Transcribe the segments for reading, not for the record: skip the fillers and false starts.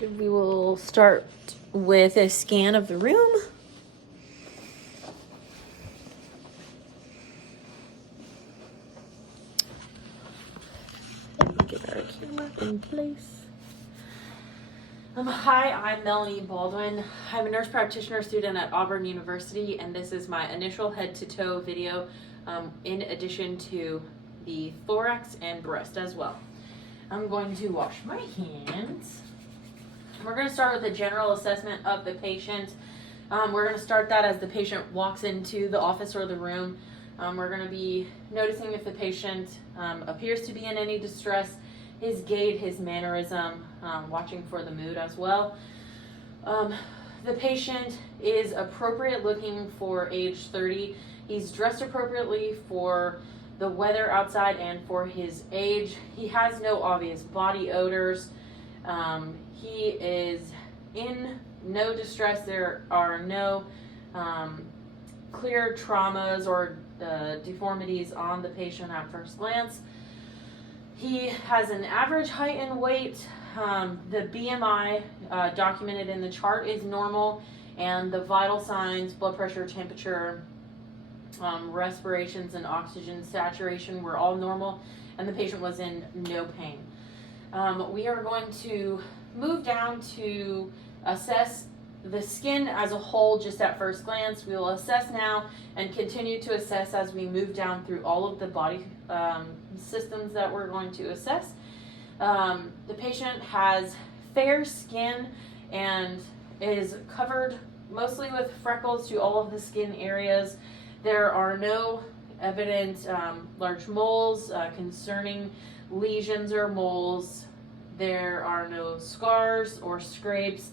We will start with a scan of the room. Get our camera in place. Hi, I'm Melanie Baldwin. I'm a nurse practitioner student at Auburn University, and this is my initial head-to-toe video in addition to the thorax and breast as well. I'm going to wash my hands. We're going to start with a general assessment of the patient. We're going to start that as the patient walks into the office or the room. We're going to be noticing if the patient appears to be in any distress, his gait, his mannerism, watching for the mood as well. The patient is appropriate looking for age 30. He's dressed appropriately for the weather outside and for his age. He has no obvious body odors. He is in no distress. There are no clear traumas or deformities on the patient at first glance. He has an average height and weight. The BMI documented in the chart is normal, and the vital signs, blood pressure, temperature, respirations, and oxygen saturation were all normal, and the patient was in no pain. We are going to move down to assess the skin as a whole just at first glance. We will assess now and continue to assess as we move down through all of the body systems that we're going to assess. The patient has fair skin and is covered mostly with freckles to all of the skin areas. There are no evident large moles, concerning lesions or moles. There are no scars or scrapes,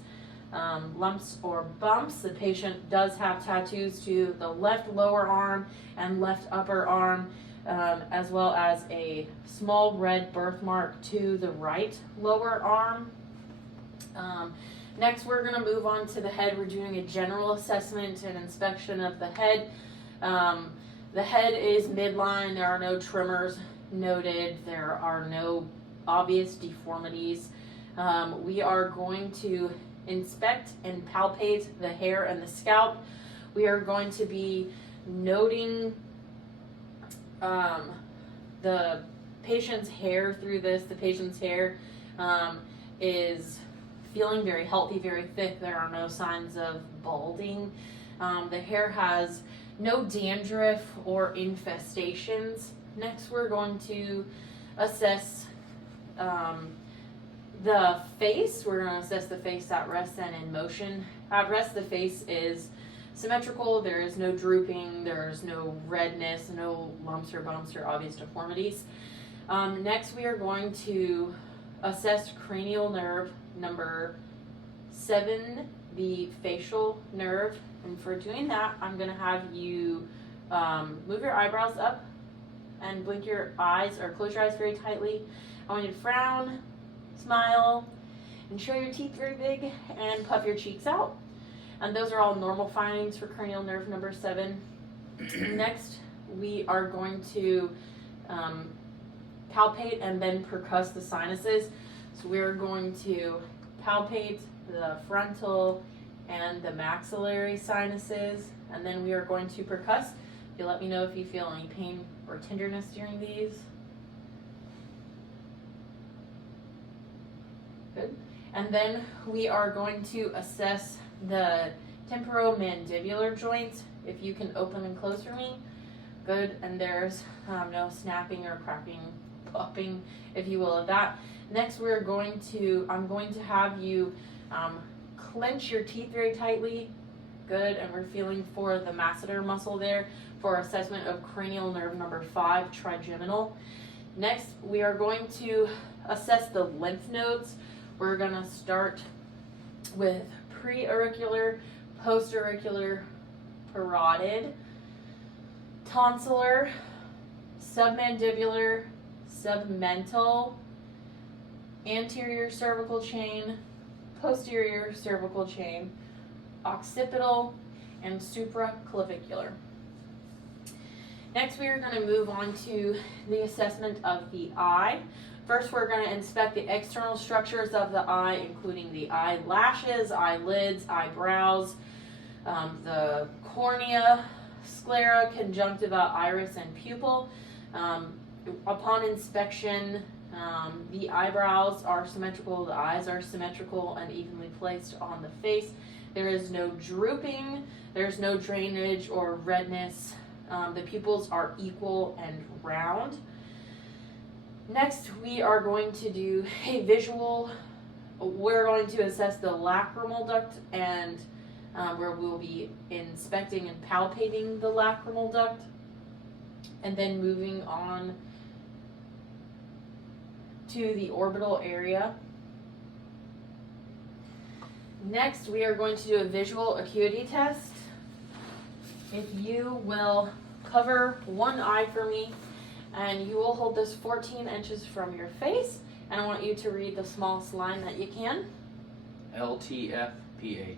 lumps or bumps. The patient does have tattoos to the left lower arm and left upper arm, as well as a small red birthmark to the right lower arm. Next, we're going to move on to the head. We're doing a general assessment and inspection of the head. The head is midline. There are no tremors noted. There are no obvious deformities. We are going to inspect and palpate the hair and the scalp. We are going to be noting the patient's hair through this. The patient's hair is feeling very healthy, very thick. There are no signs of balding. The hair has no dandruff or infestations. Next, we're going to assess the face. We're going to assess the face at rest and in motion. At rest, the face is symmetrical. There is no drooping. There's no redness, no lumps or bumps or obvious deformities. Next, we are going to assess cranial nerve number 7, the facial nerve. And for doing that, I'm going to have you move your eyebrows up and blink your eyes or close your eyes very tightly. I want you to frown, smile, and show your teeth very big and puff your cheeks out. And those are all normal findings for cranial nerve number 7. Next, we are going to palpate and then percuss the sinuses. So we're going to palpate the frontal and the maxillary sinuses, and then we are going to percuss. You'll let me know if you feel any pain or tenderness during these. Good. And then we are going to assess the temporomandibular joints. If you can open and close for me. Good. And there's no snapping or cracking, popping, if you will, of that. Next, I'm going to have you clench your teeth very tightly. Good. And we're feeling for the masseter muscle there for assessment of cranial nerve number 5, trigeminal. Next, we are going to assess the lymph nodes. We're going to start with pre-auricular, post-auricular, parotid, tonsillar, submandibular, submental, anterior cervical chain, posterior cervical chain, occipital, and supraclavicular. Next, we are going to move on to the assessment of the eye. First, we're going to inspect the external structures of the eye, including the eyelashes, eyelids, eyebrows, the cornea, sclera, conjunctiva, iris, and pupil. Upon inspection, the eyebrows are symmetrical, the eyes are symmetrical and evenly placed on the face. There is no drooping, there's no drainage or redness. The pupils are equal and round. Next, we are going to do a visual. We're going to assess the lacrimal duct, and where we'll be inspecting and palpating the lacrimal duct, and then moving on to the orbital area. Next, we are going to do a visual acuity test. If you will cover one eye for me, and you will hold this 14 inches from your face, and I want you to read the smallest line that you can. LTFPH.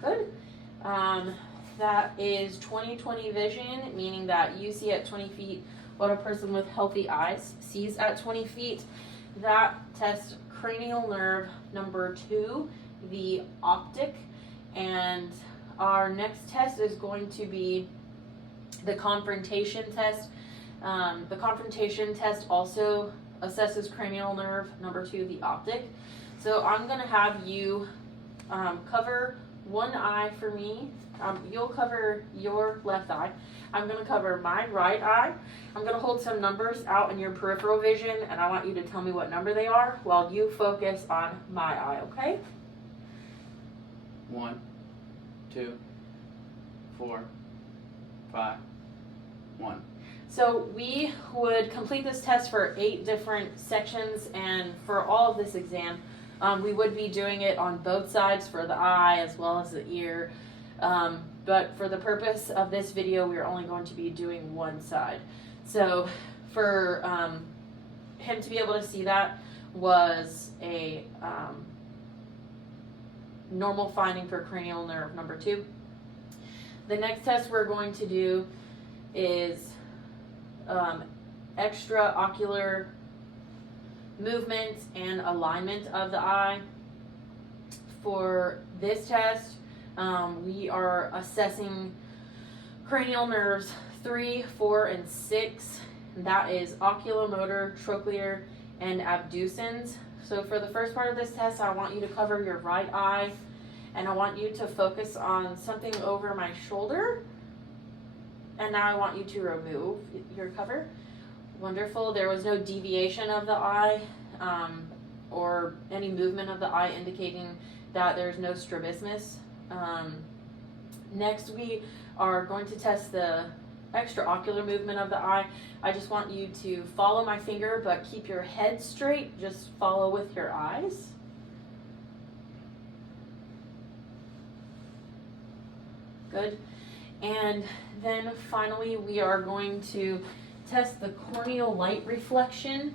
Good. That is 20/20 vision, meaning that you see at 20 feet what a person with healthy eyes sees at 20 feet. That tests cranial nerve number 2, the optic, and our next test is going to be the confrontation test. The confrontation test also assesses cranial nerve number 2, the optic. So I'm going to have you cover one eye for me. You'll cover your left eye. I'm going to cover my right eye. I'm going to hold some numbers out in your peripheral vision, and I want you to tell me what number they are while you focus on my eye, okay? 1, 2, 4, 5, 1. So we would complete this test for 8 different sections, and for all of this exam, we would be doing it on both sides for the eye as well as the ear. But for the purpose of this video, we're only going to be doing one side. So for him to be able to see that was a normal finding for cranial nerve number 2. The next test we're going to do is extraocular movement and alignment of the eye. For this test, we are assessing cranial nerves 3, 4, and 6. That is oculomotor, trochlear, and abducens. So for the first part of this test, I want you to cover your right eye, and I want you to focus on something over my shoulder. And now I want you to remove your cover. Wonderful. There was no deviation of the eye or any movement of the eye indicating that there's no strabismus. Next, we are going to test the extraocular movement of the eye. I just want you to follow my finger, but keep your head straight. Just follow with your eyes. Good. And then finally, we are going to test the corneal light reflection.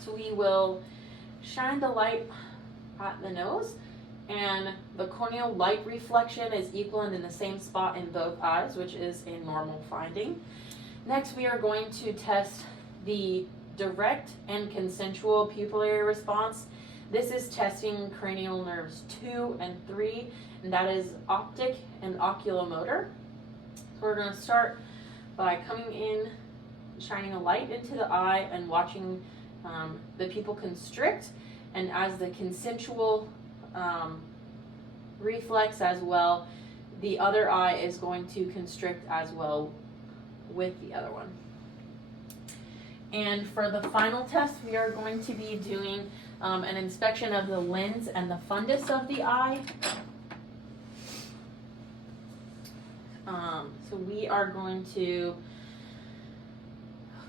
So we will shine the light at the nose, and the corneal light reflection is equal and in the same spot in both eyes, which is a normal finding. Next, we are going to test the direct and consensual pupillary response. This is testing cranial nerves 2 and 3, and that is optic and oculomotor. So we're going to start by coming in, shining a light into the eye, and watching the pupil constrict, and as the consensual reflex as well, the other eye is going to constrict as well with the other one. And for the final test, we are going to be doing an inspection of the lens and the fundus of the eye. So we are going to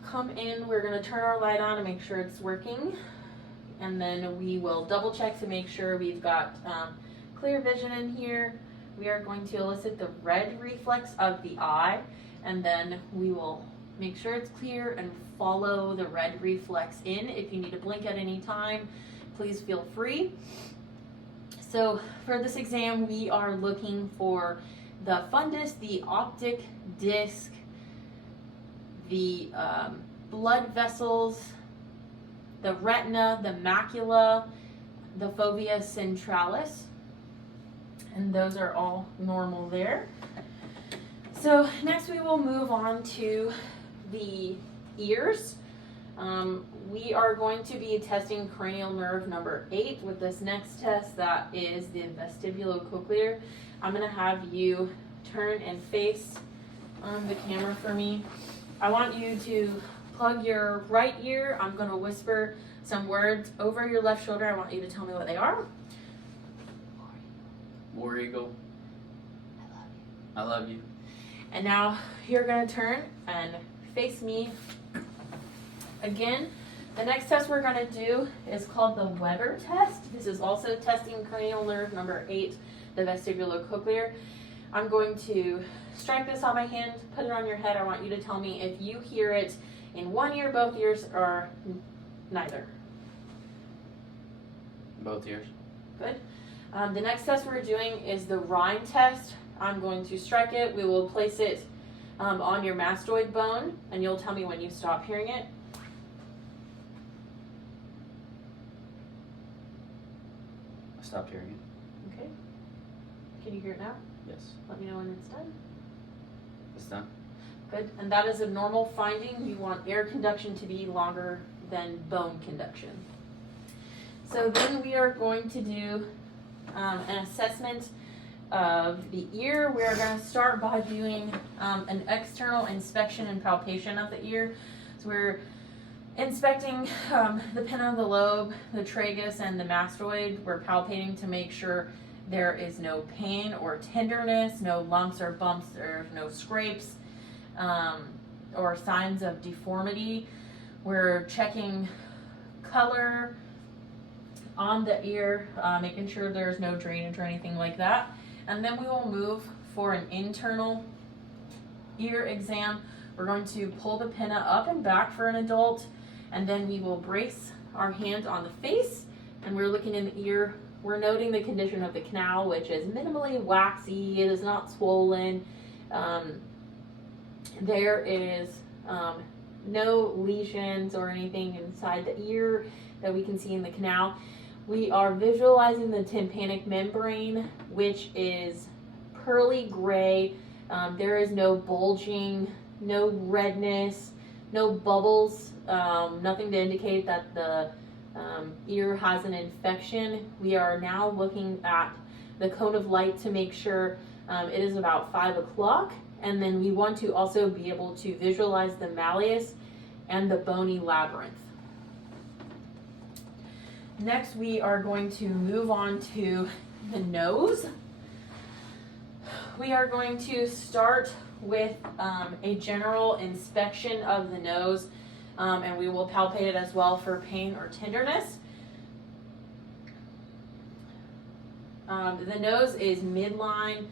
come in, we're going to turn our light on to make sure it's working, and then we will double check to make sure we've got clear vision in here. We are going to elicit the red reflex of the eye, and then we will make sure it's clear and follow the red reflex in. If you need to blink at any time, please feel free. So for this exam, we are looking for the fundus, the optic disc, the blood vessels, the retina, the macula, the fovea centralis, and those are all normal there. So next we will move on to the ears. We are going to be testing cranial nerve number 8 with this next test, that is the vestibulocochlear. I'm going to have you turn and face the camera for me. I want you to plug your right ear. I'm going to whisper some words over your left shoulder. I want you to tell me what they are. War Eagle. I love you. And now you're going to turn and face me again. The next test we're going to do is called the Weber test. This is also testing cranial nerve number 8, the vestibulocochlear. I'm going to strike this on my hand, put it on your head. I want you to tell me if you hear it in one ear, both ears, or neither. Both ears. Good. The next test we're doing is the Rhine test. I'm going to strike it. We will place it on your mastoid bone, and you'll tell me when you stop hearing it. I stopped hearing it. Okay. Can you hear it now? Yes. Let me know when it's done. It's done. Good. And that is a normal finding. You want air conduction to be longer than bone conduction. So then we are going to do an assessment of the ear. We are going to start by doing an external inspection and palpation of the ear. So we're inspecting the pinna of the lobe, the tragus, and the mastoid. We're palpating to make sure there is no pain or tenderness, no lumps or bumps, or no scrapes, or signs of deformity. We're checking color on the ear, making sure there's no drainage or anything like that. And then we will move for an internal ear exam. We're going to pull the pinna up and back for an adult, and then we will brace our hand on the face, and we're looking in the ear. We're noting the condition of the canal, which is minimally waxy. It is not swollen. There is no lesions or anything inside the ear that we can see in the canal. We are visualizing the tympanic membrane, which is pearly gray. There is no bulging, no redness, no bubbles, nothing to indicate that the ear has an infection. We are now looking at the cone of light to make sure it is about 5 o'clock. And then we want to also be able to visualize the malleus and the bony labyrinth. Next, we are going to move on to the nose. We are going to start with a general inspection of the nose, and we will palpate it as well for pain or tenderness. The nose is midline.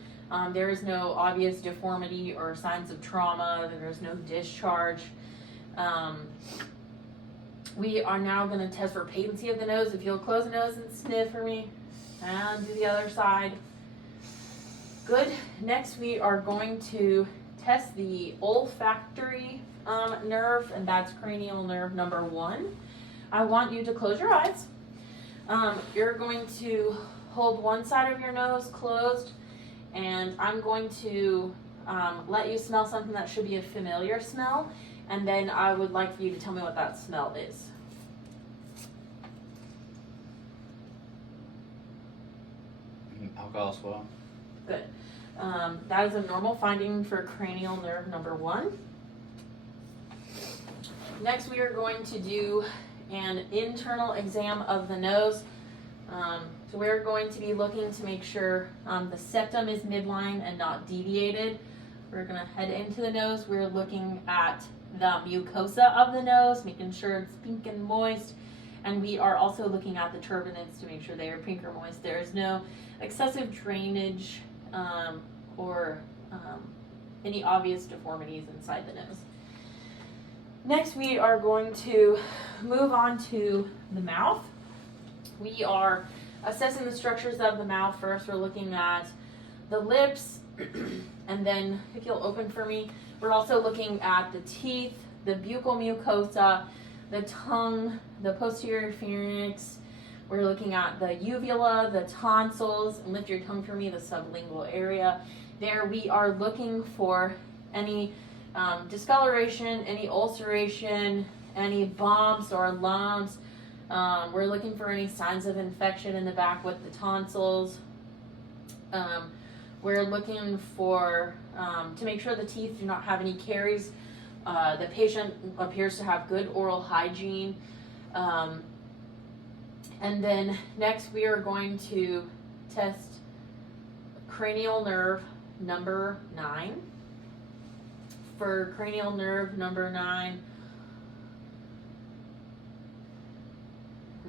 There is no obvious deformity or signs of trauma. There is no discharge. We are now going to test for patency of the nose. If you'll close the nose and sniff for me, and do the other side. Good. Next, we are going to test the olfactory nerve, and that's cranial nerve number 1. I want you to close your eyes. You're going to hold one side of your nose closed, and I'm going to let you smell something that should be a familiar smell, and then I would like for you to tell me what that smell is. Alcohol swab. Good. That is a normal finding for cranial nerve number 1. Next, we are going to do an internal exam of the nose. So we're going to be looking to make sure the septum is midline and not deviated. We're going to head into the nose. We're looking at the mucosa of the nose, making sure it's pink and moist. And we are also looking at the turbinates to make sure they are pink or moist. There is no excessive drainage or any obvious deformities inside the nose. Next, we are going to move on to the mouth. We are assessing the structures of the mouth first. We're looking at the lips, and then if you'll open for me, we're also looking at the teeth, the buccal mucosa, the tongue, the posterior pharynx. We're looking at the uvula, the tonsils, and lift your tongue for me, the sublingual area. There we are looking for any discoloration, any ulceration, any bumps or lumps. We're looking for any signs of infection in the back with the tonsils. We're looking for, to make sure the teeth do not have any caries. The patient appears to have good oral hygiene. And then next we are going to test cranial nerve number 9. For cranial nerve number 9,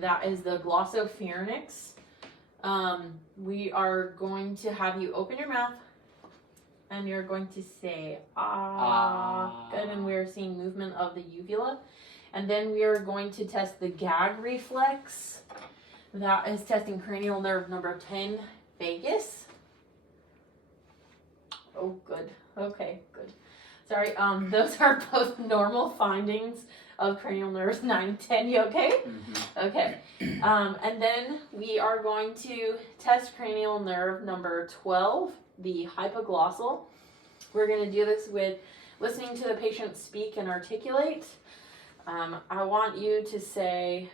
that is the glossopharynx. We are going to have you open your mouth and you're going to say ah. Good, and we're seeing movement of the uvula. And then we are going to test the gag reflex. That is testing cranial nerve number 10, vagus. Oh, good. Okay, good. Sorry, those are both normal findings of cranial nerves 9 and 10. You okay? Mm-hmm. Okay. And then we are going to test cranial nerve number 12, the hypoglossal. We're going to do this with listening to the patient speak and articulate. I want you to say,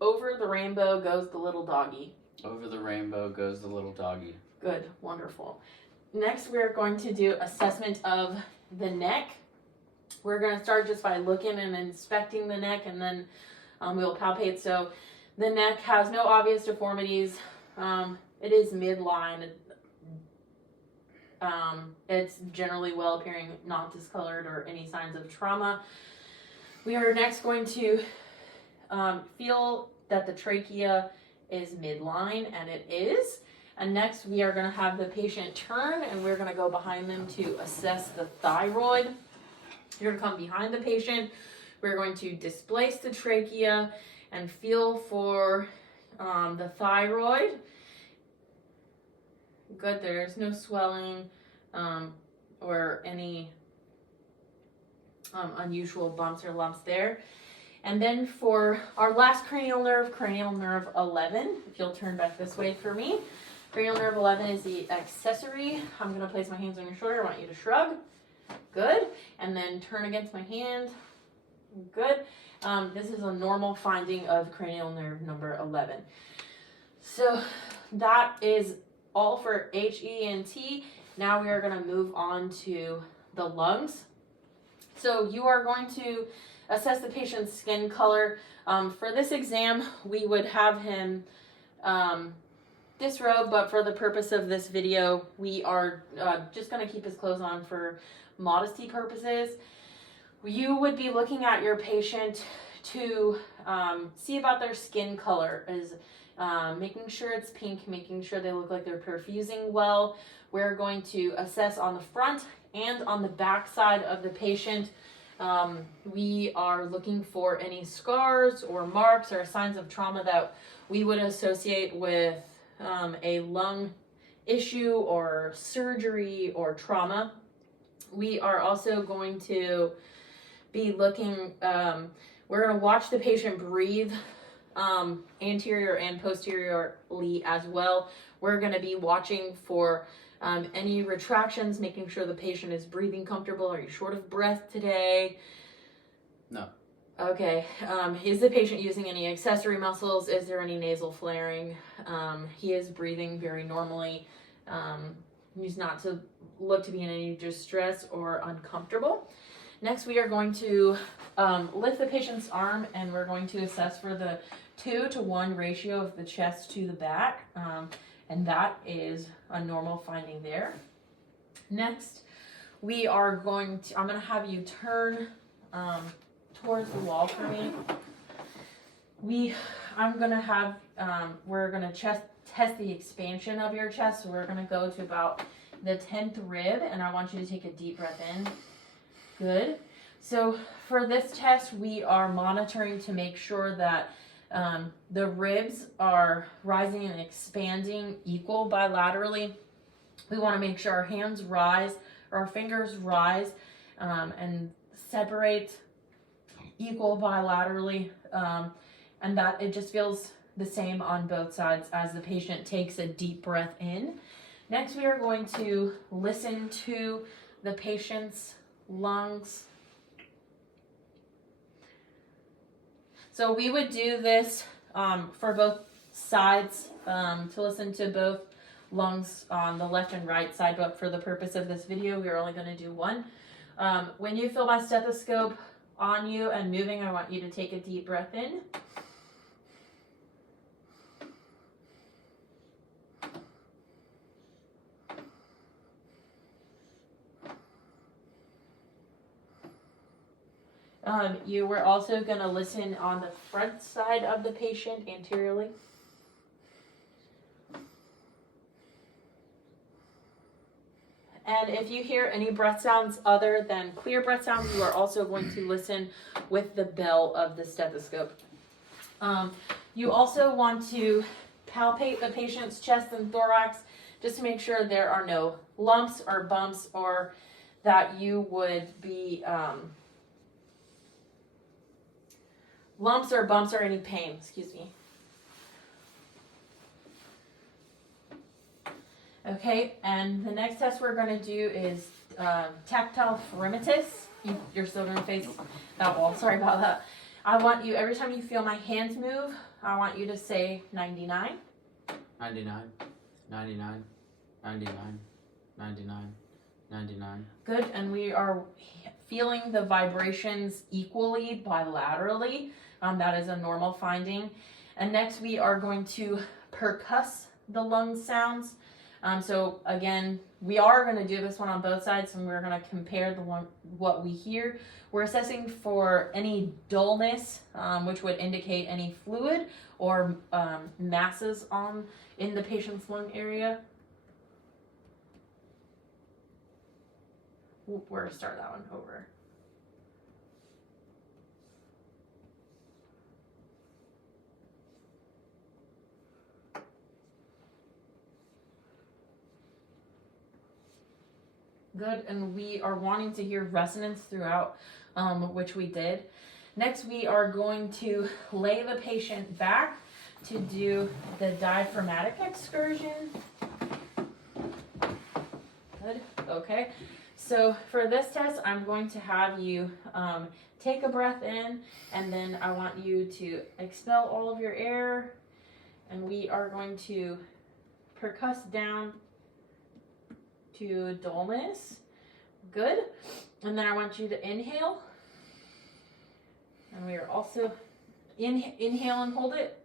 over the rainbow goes the little doggy. Over the rainbow goes the little doggy. Good, wonderful. Next, we're going to do assessment of the neck. We're going to start just by looking and inspecting the neck, and then we'll palpate. So the neck has no obvious deformities. It is midline. It's generally well appearing, not discolored or any signs of trauma. We are next going to feel that the trachea is midline, and it is. And next we are going to have the patient turn, and we're going to go behind them to assess the thyroid. You're going to come behind the patient. We're going to displace the trachea and feel for the thyroid. Good, there's no swelling or any unusual bumps or lumps there. And then for our last cranial nerve 11, if you'll turn back this way for me. Cranial nerve 11 is the accessory. I'm going to place my hands on your shoulder. I want you to shrug. Good. And then turn against my hand. Good. This is a normal finding of cranial nerve number 11. So that is all for HEENT. Now we are going to move on to the lungs. So you are going to assess the patient's skin color. For this exam, we would have him disrobe, but for the purpose of this video, we are just going to keep his clothes on for modesty purposes. You would be looking at your patient to see about their skin color, is making sure it's pink, making sure they look like they're perfusing well. We're going to assess on the front and on the back side of the patient. We are looking for any scars or marks or signs of trauma that we would associate with a lung issue or surgery or trauma. We are also going to be looking, we're going to watch the patient breathe anterior and posteriorly as well. We're going to be watching for any retractions, making sure the patient is breathing comfortable. Are you short of breath today? No. Okay. Is the patient using any accessory muscles? Is there any nasal flaring? He is breathing very normally. He's not to look to be in any distress or uncomfortable. Next, we are going to lift the patient's arm, and we're going to assess for the 2-to-1 ratio of the chest to the back. And that is a normal finding there. Next, we are going to, I'm going to have you turn towards the wall for me. I'm going to have, we're going to test the expansion of your chest. So we're going to go to about the 10th rib, and I want you to take a deep breath in. Good. So for this test, we are monitoring to make sure that the ribs are rising and expanding equal bilaterally. We want to make sure our hands rise, or our fingers rise and separate equal bilaterally, and that it just feels the same on both sides as the patient takes a deep breath in. Next, we are going to listen to the patient's lungs. So we would do this for both sides, to listen to both lungs on the left and right side, but for the purpose of this video, we're only going to do one. When you feel my stethoscope on you and moving, I want you to take a deep breath in. You were also going to listen on the front side of the patient anteriorly. And if you hear any breath sounds other than clear breath sounds, you are also going to listen with the bell of the stethoscope. You also want to palpate the patient's chest and thorax just to make sure there are no lumps or bumps, or that you would be lumps or bumps or any pain, excuse me. Okay, and the next test we're going to do is tactile phrenitis. You're still going to face that wall. Sorry about that. I want you, every time you feel my hands move, I want you to say 99. 99, 99, 99, 99, 99. Good, and we are feeling the vibrations equally bilaterally. That is a normal finding. And next we are going to percuss the lung sounds. So again, we are going to do this one on both sides, and we're going to compare what we hear. We're assessing for any dullness, which would indicate any fluid or masses in the patient's lung area. We're going to start that one over. Good, and we are wanting to hear resonance throughout, which we did. Next, we are going to lay the patient back to do the diaphragmatic excursion. Good, okay. So for this test, I'm going to have you take a breath in, and then I want you to expel all of your air, and we are going to percuss down to dullness. Good. And then I want you to inhale. And we are also inhale and hold it.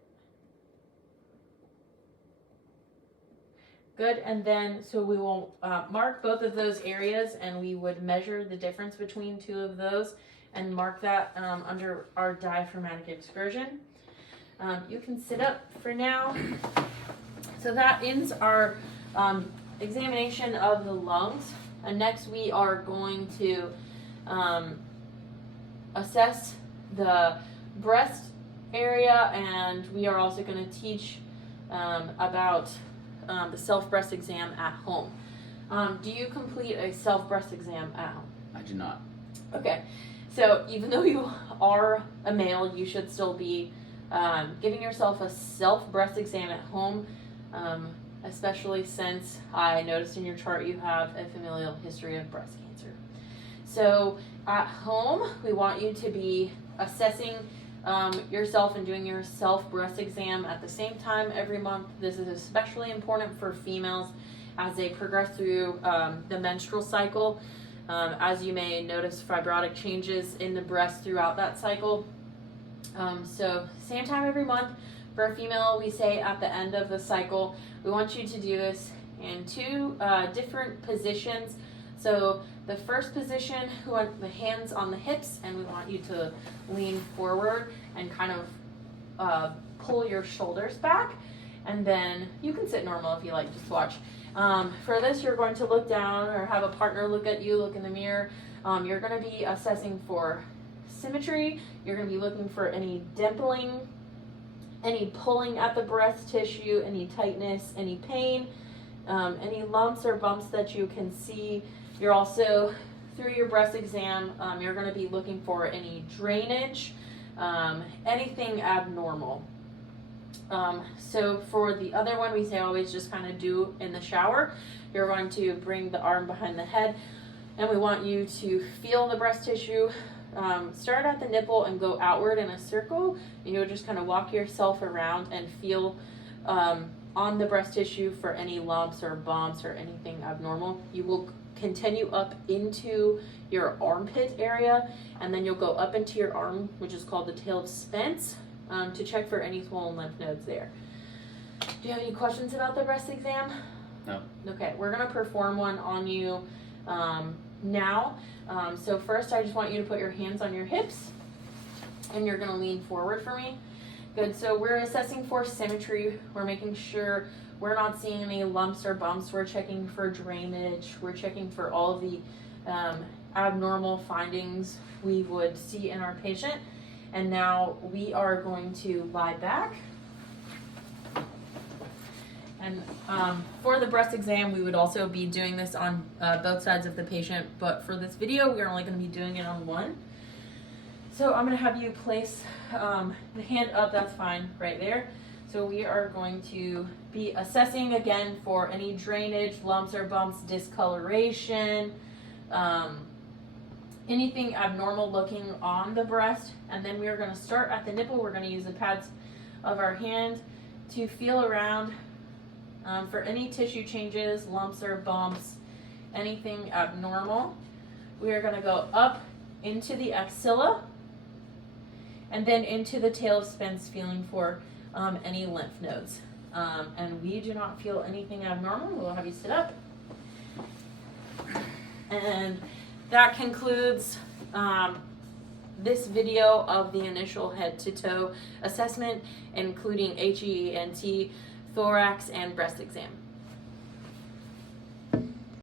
Good. And then so we will mark both of those areas, and we would measure the difference between two of those and mark that under our diaphragmatic excursion. You can sit up for now. So that ends our examination of the lungs, and next we are going to assess the breast area, and we are also going to teach about the self-breast exam at home. Do you complete a self-breast exam at home? I do not. Okay, so even though you are a male, you should still be giving yourself a self-breast exam at home, especially since I noticed in your chart you have a familial history of breast cancer. So at home, we want you to be assessing yourself and doing your self-breast exam at the same time every month. This is especially important for females as they progress through the menstrual cycle. As you may notice, fibrotic changes in the breast throughout that cycle. So same time every month. For a female, we say at the end of the cycle. We want you to do this in two different positions. So the first position, we want the hands on the hips, and we want you to lean forward and kind of pull your shoulders back. And then you can sit normal if you like, just watch. For this, you're going to look down or have a partner look at you, look in the mirror. You're going to be assessing for symmetry. You're going to be looking for any dimpling, any pulling at the breast tissue, any tightness, any pain, any lumps or bumps that you can see. You're also through your breast exam, you're going to be looking for any drainage, anything abnormal. So for the other one, we say always just kind of do in the shower. You're going to bring the arm behind the head, and we want you to feel the breast tissue. Start at the nipple and go outward in a circle, and you'll just kind of walk yourself around and feel on the breast tissue for any lumps or bumps or anything abnormal. You will continue up into your armpit area, and then you'll go up into your arm, which is called the tail of Spence, to check for any swollen lymph nodes there. Do you have any questions about the breast exam? No. Okay, we're gonna perform one on you now. So first, I just want you to put your hands on your hips, and you're gonna lean forward for me. Good, so we're assessing for symmetry. We're making sure we're not seeing any lumps or bumps. We're checking for drainage. We're checking for all of the abnormal findings we would see in our patient. And now we are going to lie back. And for the breast exam, we would also be doing this on both sides of the patient, but for this video, we are only going to be doing it on one. So I'm going to have you place the hand up, that's fine, right there. So we are going to be assessing again for any drainage, lumps or bumps, discoloration, anything abnormal looking on the breast. And then we are going to start at the nipple. We're going to use the pads of our hand to feel around for any tissue changes, lumps or bumps, anything abnormal. We are going to go up into the axilla and then into the tail of Spence, feeling for any lymph nodes. And we do not feel anything abnormal. We'll have you sit up. And that concludes this video of the initial head to toe assessment, including HEENT, thorax, and breast exam.